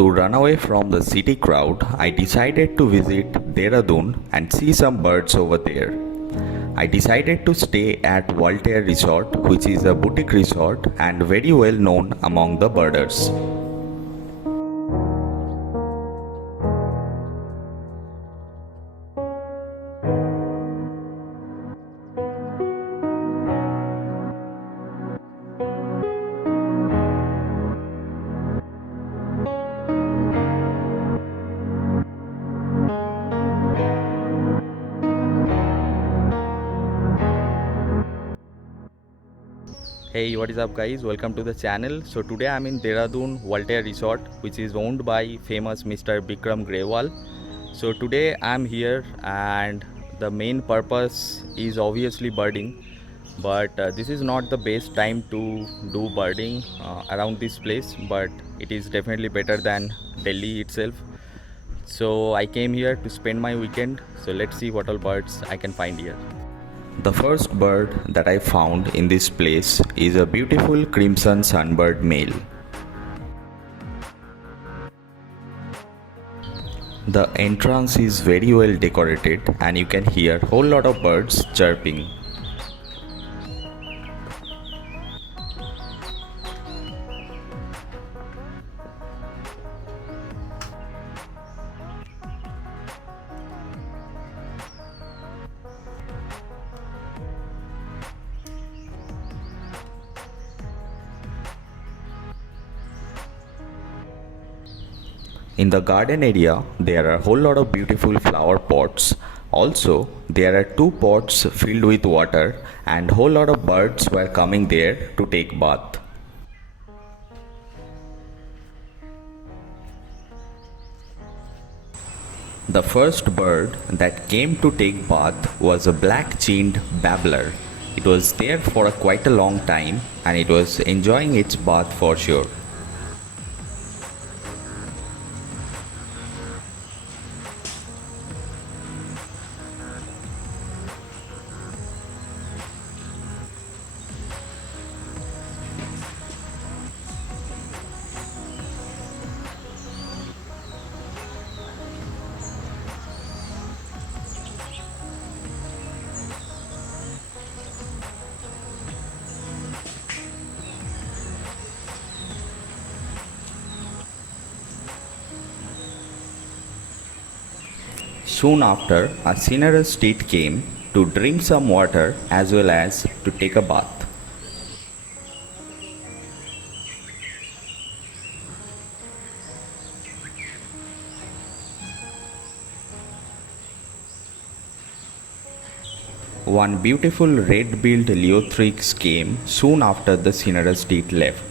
To run away from the city crowd, I decided to visit Dehradun and see some birds over there. I decided to stay at Walterre Resort, which is a boutique resort and very well known among the birders. Hey, what is up guys, welcome to the channel. So today I'm in Dehradun Walterre Resort, which is owned by famous Mr. Bikram Grewal. So today I'm here and the main purpose is obviously birding, but this is not the best time to do birding around this place, but it is definitely better than Delhi itself. So I came here to spend my weekend, so let's see what all birds I can find here. The first bird that I found in this place is a beautiful crimson sunbird male. The entrance is very well decorated and you can hear a whole lot of birds chirping. In the garden area, there are a whole lot of beautiful flower pots. Also, there are two pots filled with water and a whole lot of birds were coming there to take bath. The first bird that came to take bath was a black-chinned babbler. It was there for quite a long time and it was enjoying its bath for sure. Soon after, a cinerous tit came to drink some water as well as to take a bath. One beautiful red-billed Leothrix came soon after the cinerous tit left.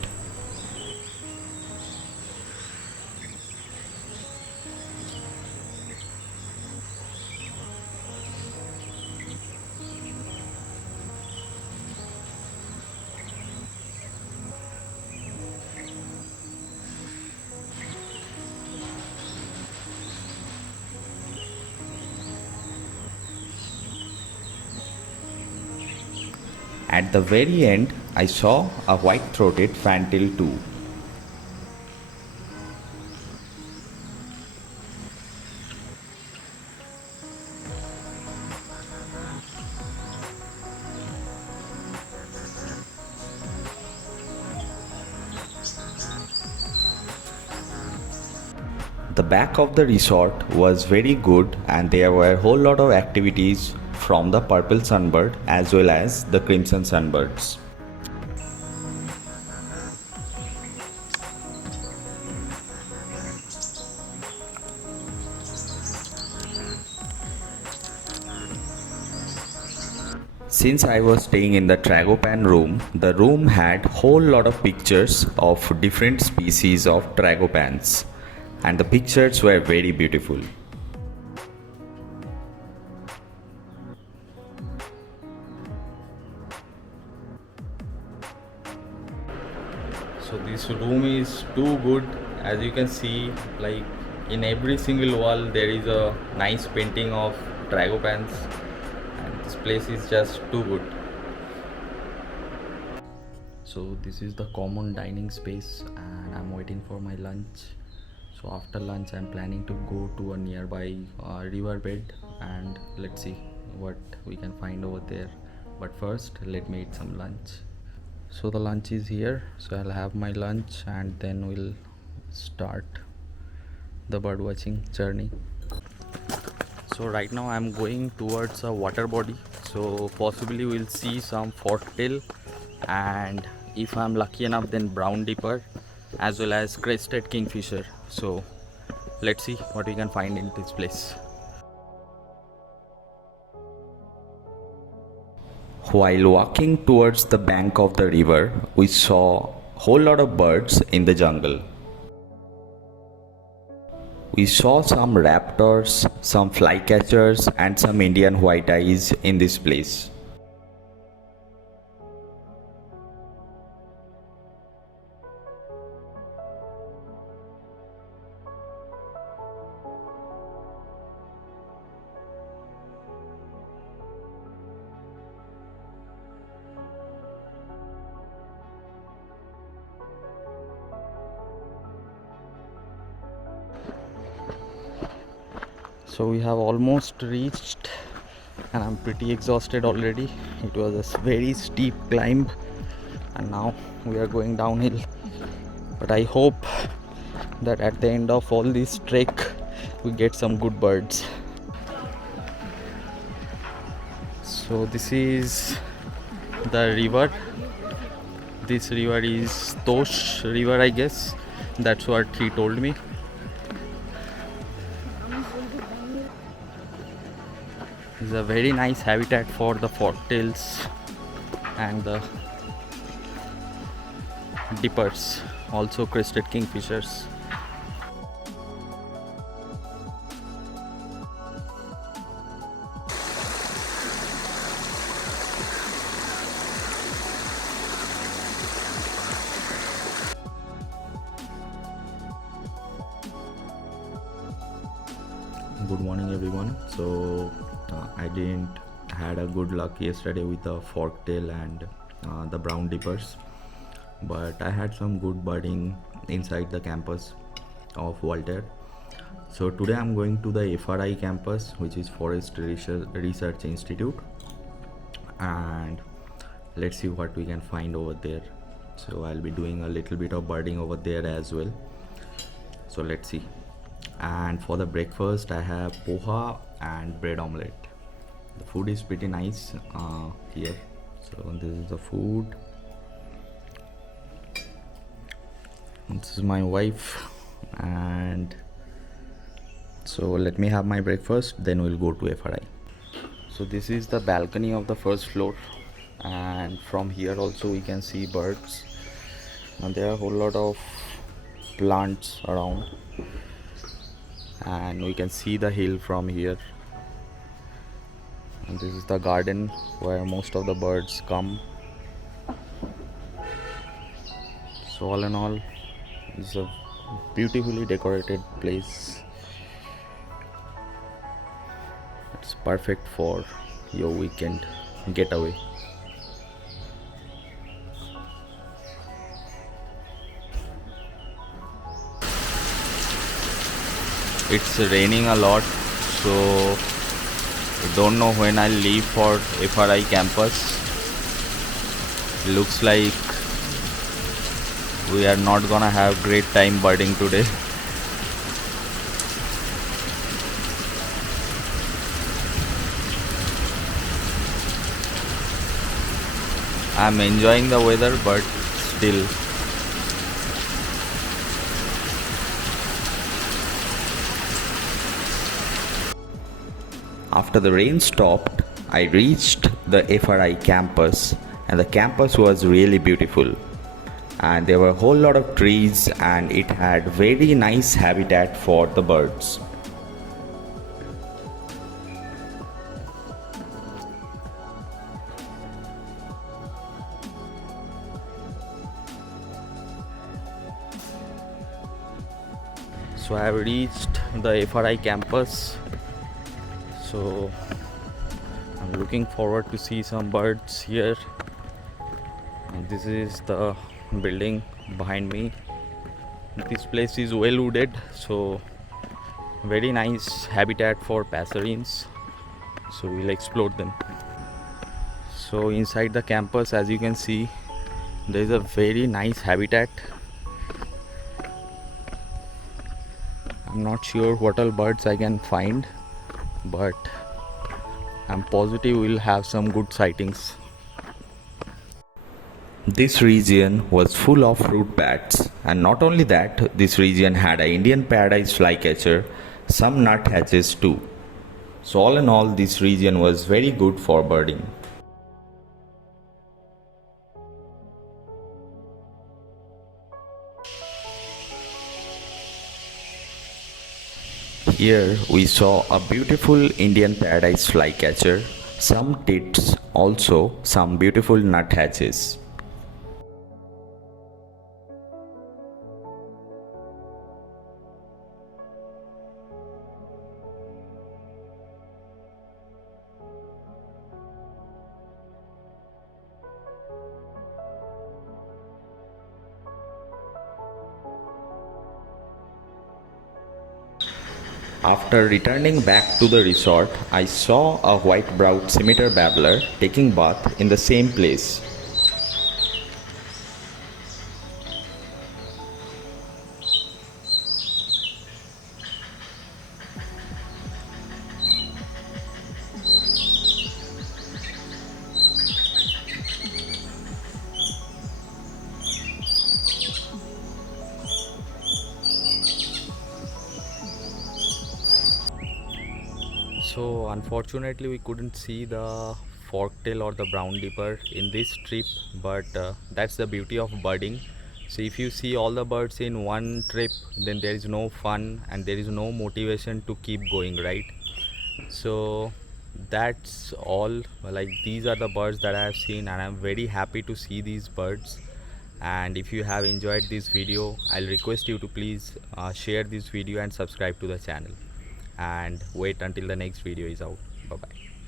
At the very end, I saw a white-throated fantail too. The back of the resort was very good and there were a whole lot of activities from the purple sunbird as well as the crimson sunbirds. Since I was staying in the tragopan room, the room had whole lot of pictures of different species of tragopans and the pictures were very beautiful. So this room is too good. As you can see, like in every single wall there is a nice painting of tragopans and this place is just too good. So this is the common dining space and I'm waiting for my lunch. So after lunch I'm planning to go to a nearby riverbed and let's see what we can find over there. But first let me eat some lunch. So the lunch is here, so I'll have my lunch and then we'll start the bird watching journey. So right now I'm going towards a water body, so possibly we'll see some forktail, and if I'm lucky enough then brown dipper as well as crested kingfisher. So let's see what we can find in this place. While walking towards the bank of the river, we saw a whole lot of birds in the jungle. We saw some raptors, some flycatchers and some Indian white eyes in this place. So we have almost reached and I'm pretty exhausted already. It was a very steep climb and now we are going downhill, but I hope that at the end of all this trek we get some good birds. So this is the river. This river is Tosh river, I guess. That's what he told me. It's a very nice habitat for the forktails and the dippers, also crested kingfishers. Good morning everyone. So I didn't had a good luck yesterday with the forktail and the brown dippers, but I had some good birding inside the campus of Walterre. So today I'm going to the FRI campus, which is Forest Research Institute, and let's see what we can find over there. So I'll be doing a little bit of birding over there as well. So let's see. And for the breakfast I have poha and bread omelette. The food is pretty nice here. So this is the food. This is my wife, and so let me have my breakfast, then we'll go to FRI. So this is the balcony of the first floor, and from here also we can see birds, and there are a whole lot of plants around, and we can see the hill from here. And this is the garden where most of the birds come. So all in all, it's a beautifully decorated place. It's perfect for your weekend getaway. It's raining a lot, so I don't know when I'll leave for FRI campus. Looks like we are not gonna have great time birding today. I'm enjoying the weather, but still. After the rain stopped, I reached the FRI campus, and the campus was really beautiful. And there were a whole lot of trees, and it had very nice habitat for the birds. So I have reached the FRI campus. So I'm looking forward to see some birds here. And this is the building behind me. This place is well wooded, so very nice habitat for passerines, so we'll explore them. So inside the campus, as you can see, there is a very nice habitat. I'm not sure what all birds I can find, but I'm positive we'll have some good sightings. This region was full of fruit bats, and not only that, this region had an Indian paradise flycatcher, some nuthatches too. So all in all, this region was very good for birding. Here we saw a beautiful Indian paradise flycatcher, some tits, also some beautiful nuthatches. After returning back to the resort, I saw a white-browed scimitar babbler taking bath in the same place. So unfortunately we couldn't see the forktail or the brown dipper in this trip, but that's the beauty of birding. So if you see all the birds in one trip, then there is no fun and there is no motivation to keep going, right? So that's all. Like, these are the birds that I have seen, and I'm very happy to see these birds. And if you have enjoyed this video, I'll request you to please share this video and subscribe to the channel, and wait until the next video is out. Bye bye.